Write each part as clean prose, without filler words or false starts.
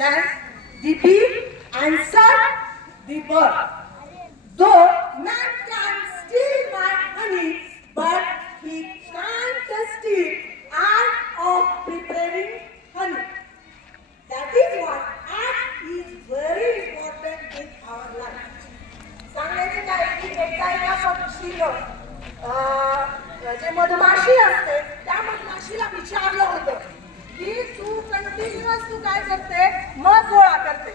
Then the bee answered the bird, though man can steal my honey, but he can't steal art of preparing honey. That is what art is very important in our life. सांगायचे काय की एका पक्षीनं जे मधमाशी असते त्या मधमाशीला विचारलं होतं की तू कंटिन्युअस तू काय करते, मध गोळा करते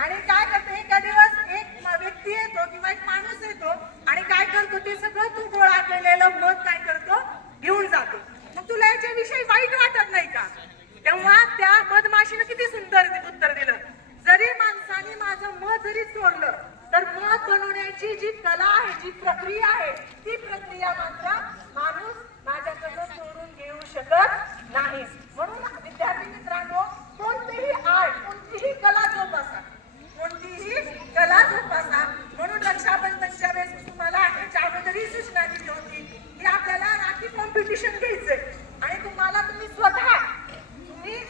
आणि काय करते. एका दिवस एक व्यक्ती येतो किंवा एक माणूस येतो आणि काय करतो, ते सगळं तू गोळा केलेलं मध काय करतो, घेऊन जातो. मग तुला याच्याविषयी वाईट वाटत नाही का? तेव्हा त्या मधमाशीनं किती सुंदर उत्तर दिलं, जरी माणसाने माझं मध जरी चोरलं तर मध बनवण्याची जी कला आहे, जी प्रक्रिया आहे, ती प्रक्रिया मात्र माणूस माझ्याकडनं चोरून घेऊ शकत नाही. म्हणून विद्यार्थी मित्रांनो, कोणतीही आर्ट, कोणतीही कला जोपासा, कोणतीही कला जोपासा. म्हणून रक्षाबंधनच्या वेळेस तुम्हाला याच्या अगोदरही सूचना दिली होती की आपल्याला राखी कॉम्पिटिशन घ्यायचंय आणि तुम्ही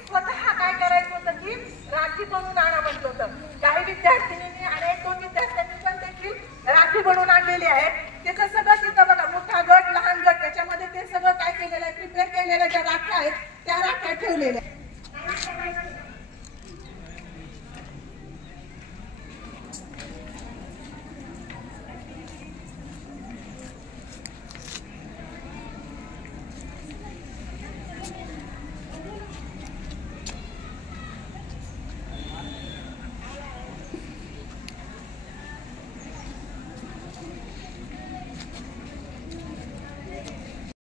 स्वतः काय करायचं होतं की राखी बनवून आणा म्हटलं होतं. काही विद्यार्थिनींनी आणि 1-2 विद्यार्थ्यांनी पण देखील राखी बनवून आणलेली आहे. त्याचं सगळं तिथं बघा, मोठा गट, लहान गट, त्याच्यामध्ये ते सगळं काय केलेलं आहे, प्रिपेअर केलेल्या ज्या राख्या आहेत त्या राख्या ठेवलेल्या आहेत.